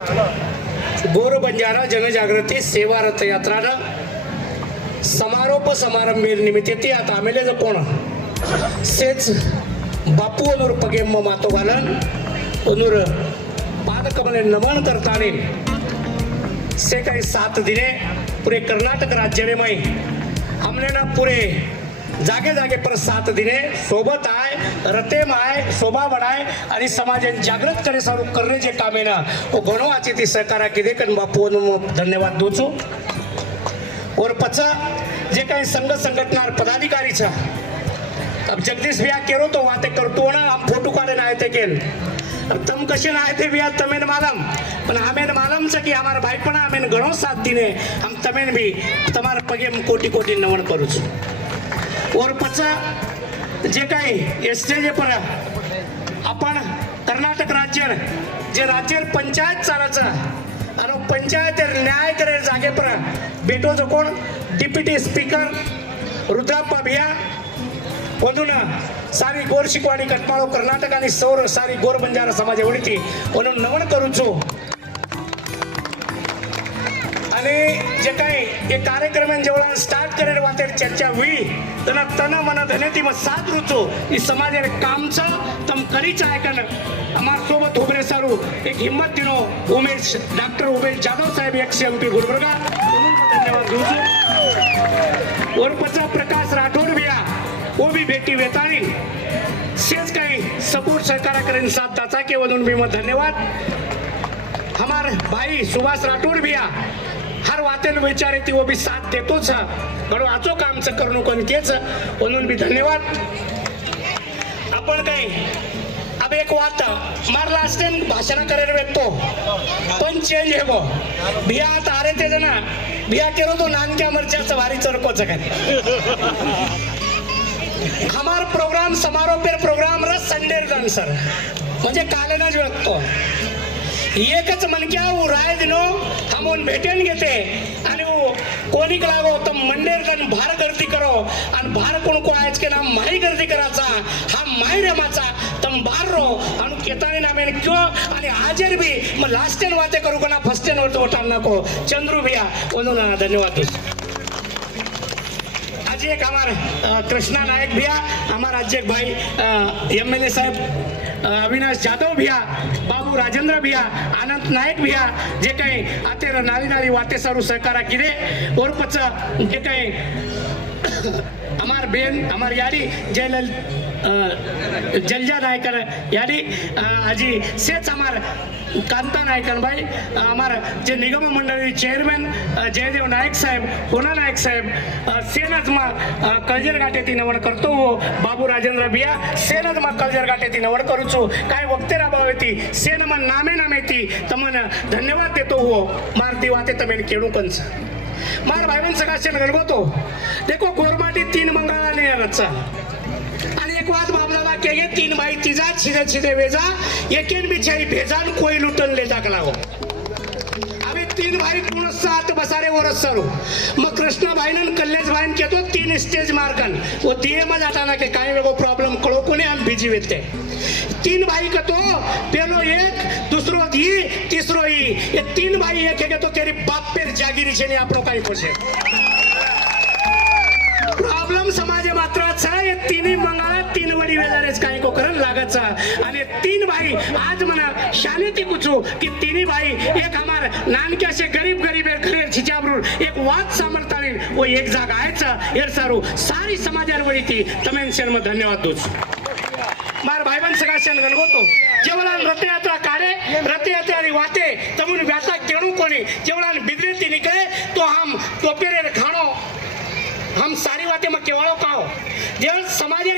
गोर बंजारा जनजागृती सेवा रथ यात्रा समारोप समारंभ निमित्त ती आता आमेले ज कोण सेच बापू अनुर पगेम मातो घालन अनुर पादकमले नमन करताने से काही 7 दिने पुरे कर्नाटक राज्य में हमने ना पूरे जागे जागे पर 7 दिने सोबत आय रतेम आय शोभा बढ़ाय आणि समाज जागृत करे सारू करणे जे कामे ना वो घणो आची ती सहकारा किदे कन बापू धन्यवाद दोचो और पचा जे काही संघ संघटनार पदाधिकारी छा अब जगदीश भैया केरो तो वाते करतो ना हम फोटो काढे ना ते केन अब तम कशे ना ते भैया तमेन मालम पण हमेन मालम छ की हमारा भाई पण हमेन घणो साथ दिने हम तमेन भी तुम्हारे पगे कोटी कोटी नमन करू छु और पचा जे काही स्टेज पर आपण कर्नाटक राज्य जे राज्य पंचायत चालाचा आणि पंचायत न्याय करे जागे पर बेटो जो कोण डिप्युटी स्पीकर रुद्राप्पा भैया वधून सारी गोर शिकवाडी कटमाळो कर्नाटक आणि सौर सारी गोर बंजारा समाज एवढी म्हणून नमन करू छु आणि जे काही हे कार्यक्रम जेवढा स्टार्ट करेल वाटेल चर्चा हुई तर तन मन धने ती मग साथ रुचो ई समाज कामच तम करीच आहे कन हमार सोबत उभरे सारू एक हिम्मत दिनो उमेश डॉक्टर उमेश जाधव साहेब XMP गुलबर्गा धन्यवाद दूसरो और पचा प्रकाश राठौड़ भैया वो भी बेटी वेतानी सेज काही सपोर्ट सहकार्य करेन साथ दाता के वदन भी मत धन्यवाद हमार भाई सुभाष राठौड़ भैया हर वातेन विचारे ती वो भी साथ देतो छ घणो आचो काम च करणू कोण केच म्हणून भी धन्यवाद आपण काही अब एक वात मार लास्ट टाइम भाषण करे वेतो पण चेंज है वो भिया तारे ते जना भिया केरो तो नानक्या मरच्या सवारी चरकोच काय हमार प्रोग्राम समारोह पर प्रोग्राम रस संडे डांसर म्हणजे कालेना जोडतो एकच मनक्या वो राय दिनो हमोन भेटेन घेते आणि वो कोणी लागो तर मंडेर कन भार गर्दी करो आणि भार कोण को आज के नाम माई गर्दी कराचा हा माई रमाचा तम बार रो आणि केताने नामे क्यों आणि हाजर भी म लास्ट टाइम वाते करू कना फर्स्ट टाइम वर तो नको चंद्रू भैया उन्होंने धन्यवाद आज एक हमारा कृष्णा नायक भैया हमारा राज्य भाई MLA साहब अविनाश जाधव भैया बाबू राजेंद्र भैया आनंद नायक भैया जे काही आतेर नाली नाली वाते सारू सहकारा किरे और पच जे काही हमार बेन हमार यारी जयलल जलजा नायकर यारी अजी सेच हमार कांता नायकन भाई हमार जे निगम मंडळी चेअरमॅन जयदेव नायक साहेब होना नायक साहेब सेनच मा कळजर गाठे ती नवड करतो बाबू राजेंद्र बिया सेनच मा कळजर गाठे ती नवड करू छु काय वक्ते राबावे ती सेन मन नामे नामे ती तमन धन्यवाद देतो हो मारती वाते तमेन केडू कंच मार भाईबन सगाशे गणगोतो देखो गोरमाटी 3 मंगळा ने रचा आणि एक वाद बाबला के ये 3 भाई तीजा सीधे सीधे वेजा एकेन बिछाई भेजान कोई लुटन ले जाक लागो अबे 3 भाई पूर्ण 7 बसारे वरस सरो मग कृष्णा भाईन कल्लेश भाईन केतो 3 स्टेज मार्कन वो दिए में जाता ना के काय वेगो प्रॉब्लम कळो कोने हम बिजी वेते 3 भाई का तो पहलो एक दूसरो दी तीसरो ही ये 3 भाई एक है तो तेरी बाप पे जागीरी छे ने आपनो काही पडसे प्रॉब्लेम समाज मात्र आहे ये 3 मंगळा 3 वडी वेजारेच काही को करन लागाचा आणि 3 भाई आज मना शाने ती कुछो कि 3 भाई एक हमार नानक्या से गरीब गरीब घरे छिचाबरून एक वाद सामर्थाने वो एक जागा आहेचा एर सारू सारी समाजार वडी ती तमेन शर्म धन्यवाद दोच मार भाईबन सगाशन गणगोतो जेवळा रथयात्रा काढे रथयात्रा री वाते तमुन व्यासा केणू कोणी जेवळा बिदरेती निकळे तो हम तोपेरे खाणो हम सारी बातें में केवड़ो काओ जे समाज